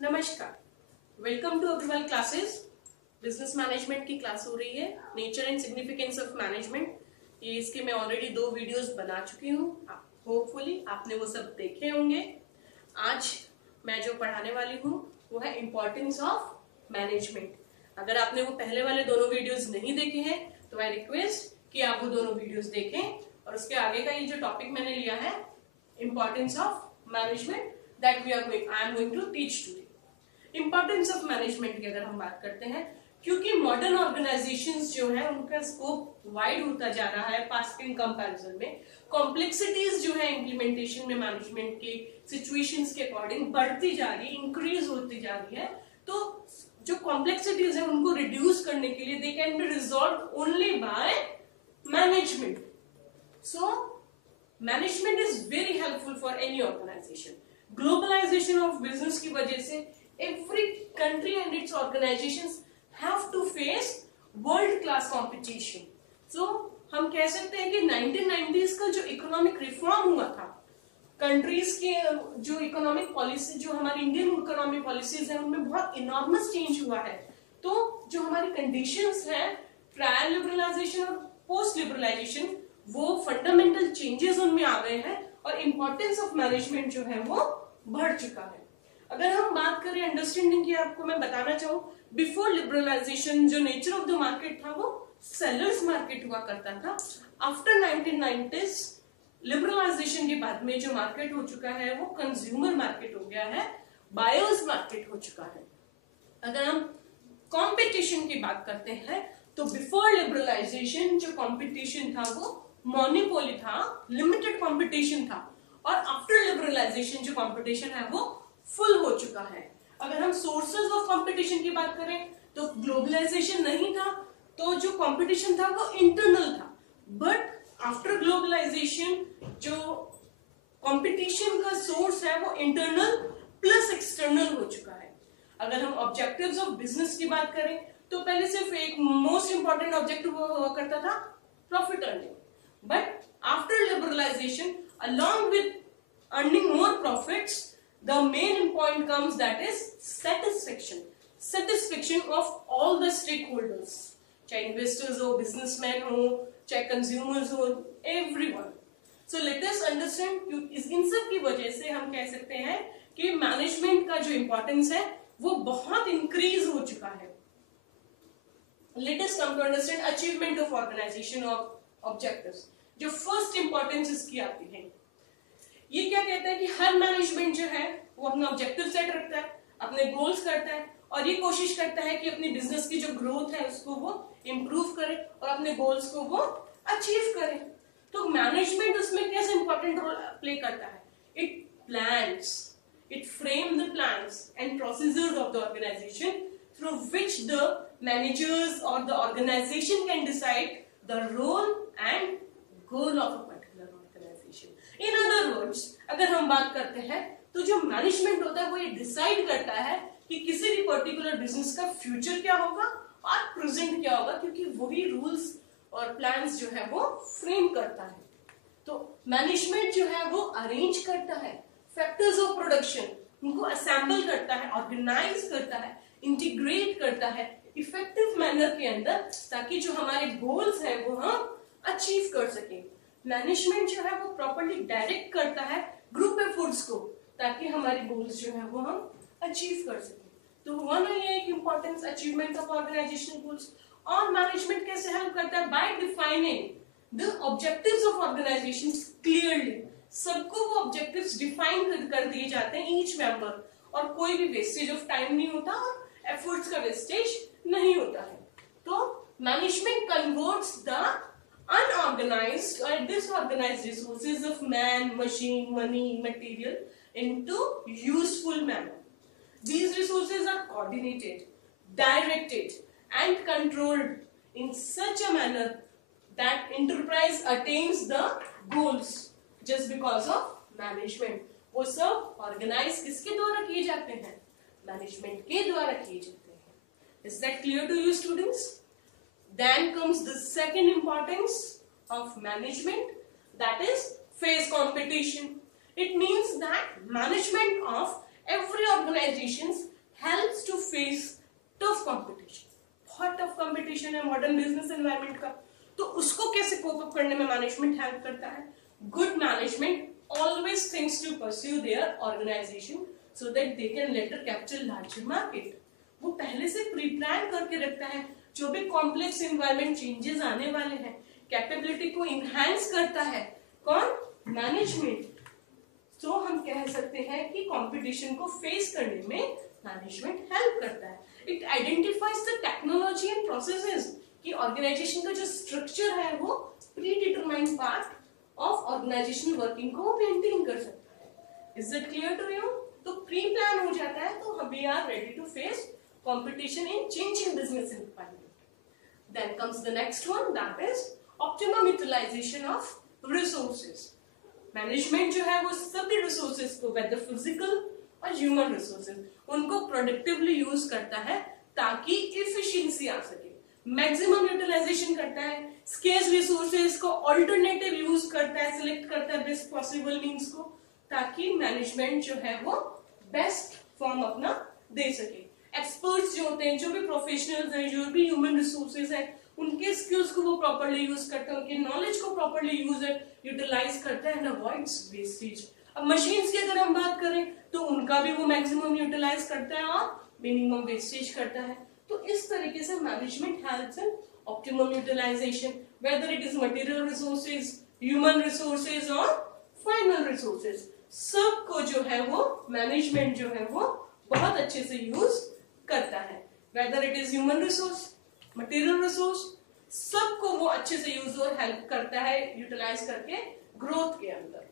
नमस्कार, welcome to Agrawal classes. Business management की class हो रही है, nature and significance of management. ये इसके मैं ऑलरेडी 2 वीडियोस बना चुकी हूँ। होपफुली आपने वो सब देखे होंगे। आज मैं जो पढ़ाने वाली हूँ वो है इम्पोर्टेंस ऑफ मैनेजमेंट। अगर आपने वो पहले वाले दोनों वीडियोस नहीं देखे हैं तो आई रिक्वेस्ट कि आप वो दोनों वीडियोस देखें और उसके आगे का ये जो टॉपिक मैंने लिया है importance of management that I am going to teach today. Importance of management की अगर हम बात करते हैं, क्योंकि मॉडर्न ऑर्गेनाइजेशंस जो है उनका स्कोप वाइड होता जा रहा है पास्ट इन कंपैरिजन में। कॉम्प्लेक्सिटीज जो है इम्प्लीमेंटेशन में मैनेजमेंट की सिचुएशंस के अकॉर्डिंग बढ़ती जा रही है, इंक्रीज होती जा रही है। तो जो कॉम्प्लेक्सिटीज है उनको रिड्यूस करने के लिए they can be resolve only by management. So management is very helpful for any organization. Globalization of business की वजह से every country and its organizations have to face world class competition. So हम कह सकते हैं कि 1990s का जो इकोनॉमिक रिफॉर्म हुआ था, कंट्रीज के जो इकोनॉमिक पॉलिसी, जो हमारी इंडियन इकोनॉमिक पॉलिसीज है उनमें बहुत इनॉर्मस चेंज हुआ है। तो जो हमारी कंडीशंस हैं ट्रायल लिबरलाइजेशन और पोस्ट लिबरलाइजेशन, वो फंडामेंटल चेंजेस उनमें आ गए हैं और इम्पोर्टेंस ऑफ मैनेजमेंट जो है वो बढ़ चुका है। अगर हम बात करें अंडरस्टैंडिंग की, आपको मैं बताना चाहूँ, बिफोर लिबरलाइजेशन जो नेचर ऑफ द मार्केट था वो सेलर्स मार्केट हुआ करता था। आफ्टर 1990s लिबरलाइजेशन के बाद में जो मार्केट हो चुका है वो कंज्यूमर मार्केट हो गया है, बायर्स मार्केट हो चुका है। अगर हम कंपटीशन की बात करते हैं तो बिफोर लिबरलाइजेशन जो कंपटीशन था वो मोनोपोली था, लिमिटेड कंपटीशन था, और आफ्टर लिबरलाइजेशन जो कंपटीशन है वो फुल हो चुका है। अगर हम सोर्सेज ऑफ कंपटीशन की बात करें तो ग्लोबलाइजेशन नहीं था, तो जो कंपटीशन था वो इंटरनल था। बट आफ्टर ग्लोबलाइजेशन जो कंपटीशन का सोर्स है वो इंटरनल प्लस एक्सटर्नल हो चुका है। अगर हम ऑब्जेक्टिव्स ऑफ बिजनेस की बात करें तो पहले सिर्फ एक मोस्ट इंपॉर्टेंट ऑब्जेक्टिव हुआ करता था profit earning, but after liberalization along with earning more profits the main point comes, that is satisfaction of all the stakeholders, चाहे investors हो, businessmen हो, चाहे consumers हो, everyone. So let us understand, इन सब की वजह से हम कह सकते हैं कि मैनेजमेंट का जो इंपॉर्टेंस है वो बहुत इंक्रीज हो चुका है। Let us come to understand achievement of organization of objectives। जो फर्स्ट इंपॉर्टेंस इसकी आती है, ये क्या कहता है कि हर मैनेजमेंट जो है वो अपना ऑब्जेक्टिव सेट रखता है, अपने गोल्स करता है और ये कोशिश करता है कि अपनी बिजनेस की जो ग्रोथ है उसको वो इम्प्रूव करे और अपने गोल्स को वो अचीव करे। तो मैनेजमेंट उसमें कैसे इंपॉर्टेंट रोल प्ले करता है? It plans, it frame the plans and procedures of the organisation through which the managers और the organisation can decide the role and goal of in other words, अगर हम बात करते हैं तो जो मैनेजमेंट होता है वो ये डिसाइड करता है कि किसी भी पर्टिकुलर बिजनेस का फ्यूचर क्या होगा और प्रेजेंट क्या होगा, क्योंकि वही रूल्स और प्लान्स जो है वो फ्रेम करता है। तो मैनेजमेंट जो है वो अरेंज करता है फैक्टर्स ऑफ प्रोडक्शन, उनको असेंबल करता है, ऑर्गेनाइज करता है, इंटीग्रेट करता है इफेक्टिव मैनर के अंदर, ताकि जो हमारे गोल्स हैं वो हम अचीव कर सकें। मैनेजमेंट जो है वो प्रॉपर्ली डायरेक्ट करता है ग्रुप एफर्ट्स को, ताकि हमारे गोल्स जो है वो हम अचीव कर सकें। तो हुआ ना ये एक importance achievement of organizational goals. और मैनेजमेंट कैसे हेल्प करता है? By defining the objectives of organizations clearly. सबको वो ऑब्जेक्टिव्स डिफाइन कर दिए जाते हैं ईच मेंबर, और कोई भी वेस्टेज ऑफ टाइम नहीं होता और एफर्ट्स का वेस्टेज नहीं होता है। तो management converts the unorganized or disorganized resources of man, machine, money, material into useful manner. These resources are coordinated, directed and controlled in such a manner that enterprise attains the goals just because of management. वो सब organize किसके द्वारा किए जाते हैं? Management के द्वारा किए जाते हैं। Is that clear to you students? Then comes the second importance of management, that is face competition. It means that management of every organizations helps to face tough competition. बहुत टफ कंपटीशन है modern business environment का, तो उसको कैसे cope up करने में management help करता है। Good management always thinks to pursue their organization so that they can later capture larger market. वो पहले से प्री प्लान करके रखता है जो भी कॉम्प्लेक्स एनवायरनमेंट चेंजेस आने वाले हैं, कैपेबिलिटी को इनहैंस करता है कौन, मैनेजमेंट। तो हम कह सकते हैं कि कंपटीशन को फेस करने में मैनेजमेंट हेल्प करता है। It identifies the technology and processes कि ऑर्गेनाइजेशन का जो स्ट्रक्चर है वो pre determined part of organizational working को मेंटेन कर सकता है। Is it clear to you? तो प्री प्लान हो जाता है तो we are ready to face competition in changing business environment. Then comes the next one, that is optimum utilization of resources. Management जो है वो सभी resources को, whether physical और human resources, उनको productively use करता है ताकि efficiency आ सके। Maximum utilization करता है, scarce resources को alternative use करता है, select करता है best possible means को, ताकि management जो है वो best form अपना दे सके। एक्सपर्ट्स जो होते हैं, जो भी प्रोफेशनल्स हैं, जो भी ह्यूमन रिसोर्सेज हैं, उनके स्किल्स को वो प्रॉपर्ली यूज करता है, उनके नॉलेज को प्रॉपर्ली यूटिलाइज करता है एंड अवॉइड्स वेस्टेज। अब मशीन्स की अगर हम बात करें तो उनका भी वो मैक्सिमम यूटिलाइज करता है और मिनिमम वेस्टेज करता है। तो इस तरीके से management helps in optimum utilization, whether it is material resources, human resources और फाइनल रिसोर्सेज, सबको जो है वो मैनेजमेंट जो है वो बहुत अच्छे से यूज करता है। Weather it is human resource, material resource, सबको वो अच्छे से यूज और हेल्प करता है यूटिलाइज करके ग्रोथ के अंदर।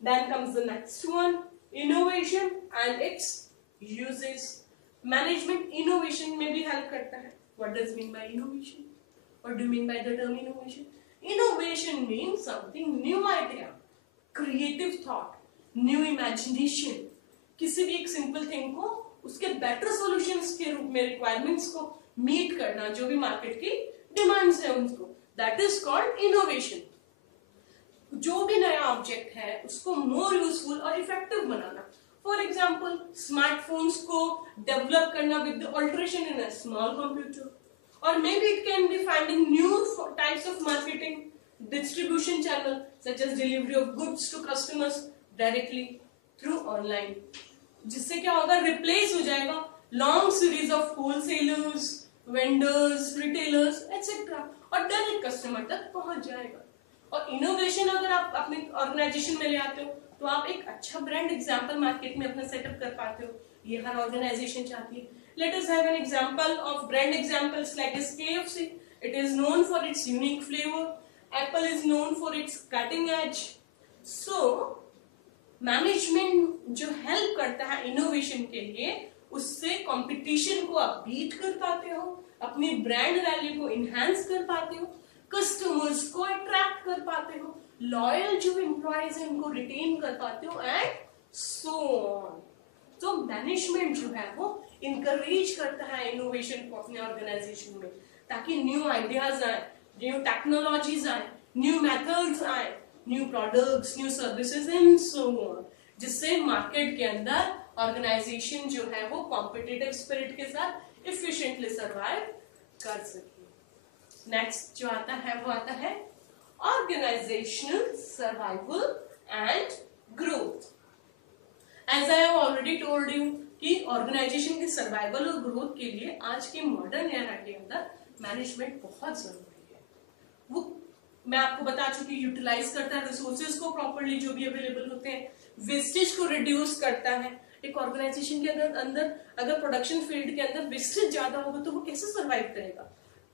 Then comes the next one, innovation and its uses. Management innovation में भी हेल्प करता है। What does mean by innovation? What do mean by the term innovation? Innovation means something new idea, creative thought, new imagination, किसी भी एक simple thing को उसके better solutions के रूप में रिक्वायरमेंट्स को मीट करना, जो भी मार्केट की डिमांड्स है उनको, दैट इज कॉल्ड इनोवेशन। जो भी नया ऑब्जेक्ट है उसको मोर यूजफुल और इफेक्टिव बनाना। फॉर एग्जांपल स्मार्टफोन्स को डेवलप करना with the alteration in a small computer, और may be it can be finding new types of marketing distribution channel such as delivery of goods to customers directly through online, जिससे क्या होगा, replace हो जाएगा long series of wholesalers, vendors, retailers etcetera, और direct customer तक पहुंच जाएगा। और इनोवेशन अगर आप अपने ऑर्गेनाइजेशन में ले आते हो तो आप एक अच्छा ब्रांड एग्जांपल मार्केट में अपना सेटअप कर पाते हो। ये हर ऑर्गेनाइजेशन चाहती है। Let us have an example of brand examples like is KFC. It is known for its unique flavour. Apple is known for its cutting edge. So management जो help करता है इनोवेशन के लिए, उससे कंपटीशन को आप बीट कर पाते हो, अपनी ब्रांड वैल्यू को इनहैंस कर पाते हो, कस्टमर्स को अट्रैक्ट कर पाते हो, लॉयल जो एम्प्लॉयज हैं उनको रिटेन कर पाते हो एंड सो ऑन। तो मैनेजमेंट जो है वो इनकरेज करता है इनोवेशन को अपने ऑर्गेनाइजेशन में, ताकि न्यू आइडियाज आए, न्यू टेक्नोलॉजीज आए, न्यू मेथड्स आए, new products, new services and so on, जिससे मार्केट के अंदर ऑर्गेनाइजेशन जो है वो कॉम्पिटिटिव स्पिरिट के साथ इफिशिएंटली सर्वाइव कर सके। नेक्स्ट जो आता है वो आता है organizational survival and growth. As I have already told you कि ऑर्गेनाइजेशन के सर्वाइवल और ग्रोथ के लिए आज के मॉडर्न एरा के अंदर मैनेजमेंट बहुत जरूरी है। वो मैं आपको बता चुकी, यूटिलाइज करता है रिसोर्सेज को प्रॉपर्ली जो भी अवेलेबल होते हैं, वेस्टेज को रिड्यूस करता है। एक ऑर्गेनाइजेशन के अंदर अगर प्रोडक्शन फील्ड के अंदर वेस्टेज ज्यादा होगा तो वो कैसे सर्वाइव करेगा,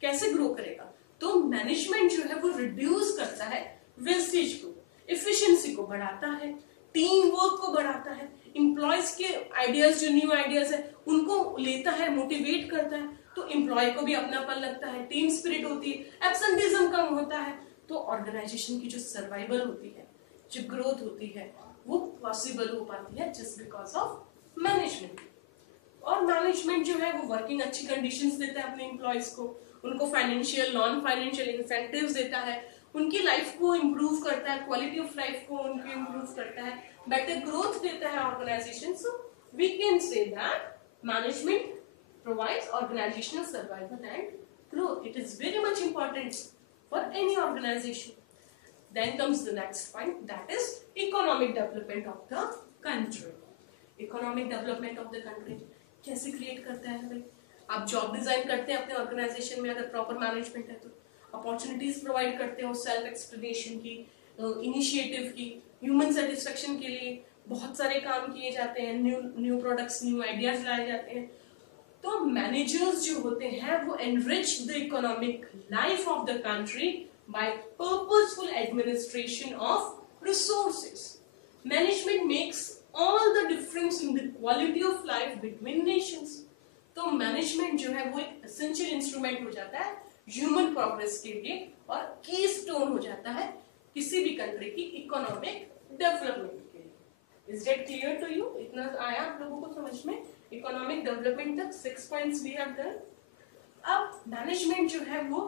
कैसे ग्रो करेगा? तो मैनेजमेंट जो है वो रिड्यूस करता है वेस्टेज को, एफिशिएंसी को बढ़ाता है, टीम वर्क को बढ़ाता है, एम्प्लॉयज के आइडियाज जो न्यू आइडियाज है उनको लेता है, मोटिवेट करता है, तो एम्प्लॉय को भी अपनापन लगता है, टीम स्पिरिट होती है, एब्सेंटिज्म कम होता है। तो ऑर्गेनाइजेशन की जो सर्वाइवल होती है, जो ग्रोथ होती है, वो पॉसिबल हो पाती है जस्ट बिकॉज ऑफ मैनेजमेंट। और मैनेजमेंट जो है वो वर्किंग अच्छी कंडीशंस देता है अपने एम्प्लॉयज को, उनको फाइनेंशियल नॉन फाइनेंशियल इंसेंटिव्स देता है, उनकी लाइफ को इम्प्रूव करता है, क्वालिटी ऑफ लाइफ को उनकी इम्प्रूव करता है, बेटर ग्रोथ देता है organization. So we can say that Management provides organizational survival and growth. It is very much important for any organization. Then comes the next point, that is economic development of the country. Economic development of the country कैसे create करता है भाई? आप job design करते हैं अपने organisation में, अगर प्रॉपर मैनेजमेंट है तो अपॉर्चुनिटीज प्रोवाइड करते हो सेल्फ एक्सप्लेनेशन की, इनिशिएटिव की, ह्यूमन सेटिस्फेक्शन के लिए बहुत सारे काम किए जाते हैं, न्यू प्रोडक्ट्स, न्यू आइडियाज लाए जाते हैं. तो मैनेजर्स जो होते हैं वो enrich the economic life of the country by purposeful administration of resources. Management makes all the difference in the quality of life between nations. तो मैनेजमेंट जो है वो एक एसेंशियल इंस्ट्रूमेंट हो जाता है ह्यूमन प्रोग्रेस के लिए और की स्टोन हो जाता है किसी भी कंट्री की इकोनॉमिक डेवलपमेंट के लिए. Is that clear to you? इतना आया आप लोगों को समझ में? इकोनॉमिक डेवलपमेंट तक 6 पॉइंट्स वी हैव डन. अब मैनेजमेंट जो है वो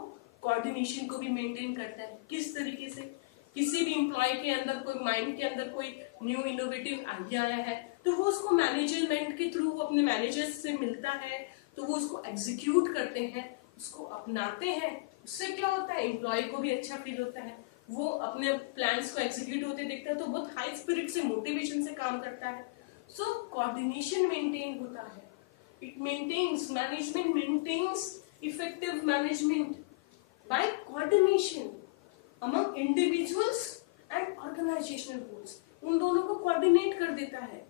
कोऑर्डिनेशन को भी मेंटेन करता है. किस तरीके से? किसी भी एम्प्लॉय के अंदर कोई माइंड के अंदर कोई न्यू इनोवेटिव आइडिया आया है तो वो उसको मैनेजमेंट के थ्रू वो अपने मैनेजर्स से मिलता है, तो वो उसको एग्जीक्यूट करते हैं, उसको अपनाते हैं. उससे क्या होता है? एम्प्लॉय को भी अच्छा फील होता है, वो अपने प्लान्स को एग्जीक्यूट होते देखता है तो बहुत हाई स्पिरिट से, मोटिवेशन से काम करता है. सो कोऑर्डिनेशन मेंटेन होता है. It maintains, management maintains effective management by coordination among individuals and organizational goals. उन दोनों को कोऑर्डिनेट कर देता है.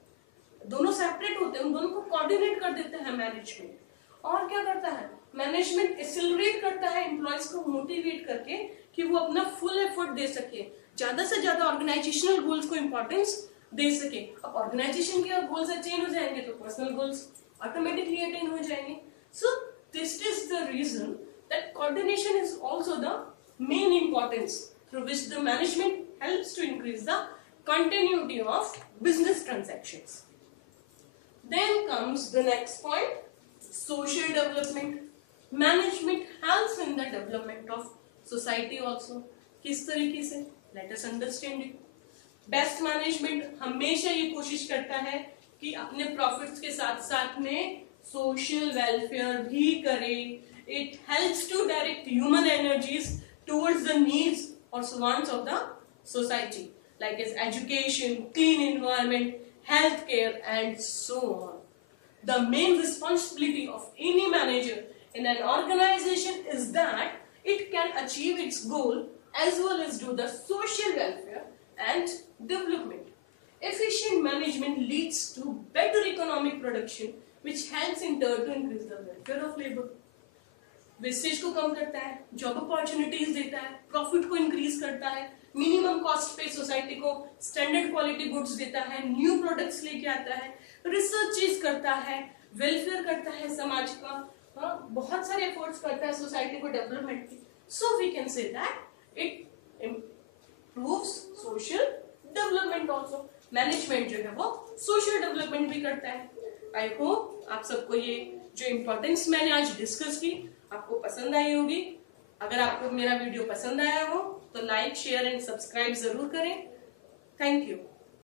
दोनों सेपरेट होते हैं, उन दोनों को कोऑर्डिनेट कर देता है मैनेजमेंट. और क्या करता है? मैनेजमेंट एक्सेलरेट करता है एम्प्लॉयज को मोटिवेट करके कि वो अपना फुल एफर्ट दे सके, ज्यादा से ज्यादा ऑर्गेनाइजेशनल गोल्स को इंपॉर्टेंस दे सके. अब ऑर्गेनाइजेशन के गोल्स अटेन हो जाएंगे तो पर्सनल गोल्स ऑटोमेटिकली अटेन हो जाएंगे. So this is the reason that coordination is also the main importance through which the management helps to increase the continuity of business transactions. Then comes the next point, social development. Management helps in the development of society also. किस तरीके से? Let us understand it. Best management हमेशा ये कोशिश करता है कि अपने प्रॉफिट्स के साथ साथ में सोशल वेलफेयर भी करे. It helps to direct human energies towards the needs or wants of the society, like as education, clean environment, healthcare, and so on. The main responsibility of any manager in an organization is that it can achieve its goal as well as do the social welfare and development. Efficient management leads to better economic production, which helps in turn to increase the welfare of labor. Wastage को कम करता है, job opportunities देता है, profit को increase करता है, minimum cost पे society को स्टैंडर्ड क्वालिटी गुड्स देता है, न्यू प्रोडक्ट्स लेके आता है, रिसर्च करता है, वेलफेयर करता है समाज का, बहुत सारे एफर्ट्स करता है सोसाइटी को डेवलपमेंट की. So we can say that it improves social development also. Management जो है वो सोशल डेवलपमेंट भी करता है. आई होप आप सबको ये जो इम्पोर्टेंस मैंने आज डिस्कस की आपको पसंद आई होगी. अगर आपको मेरा वीडियो पसंद आया हो तो लाइक, शेयर एंड सब्सक्राइब जरूर करें. Thank you.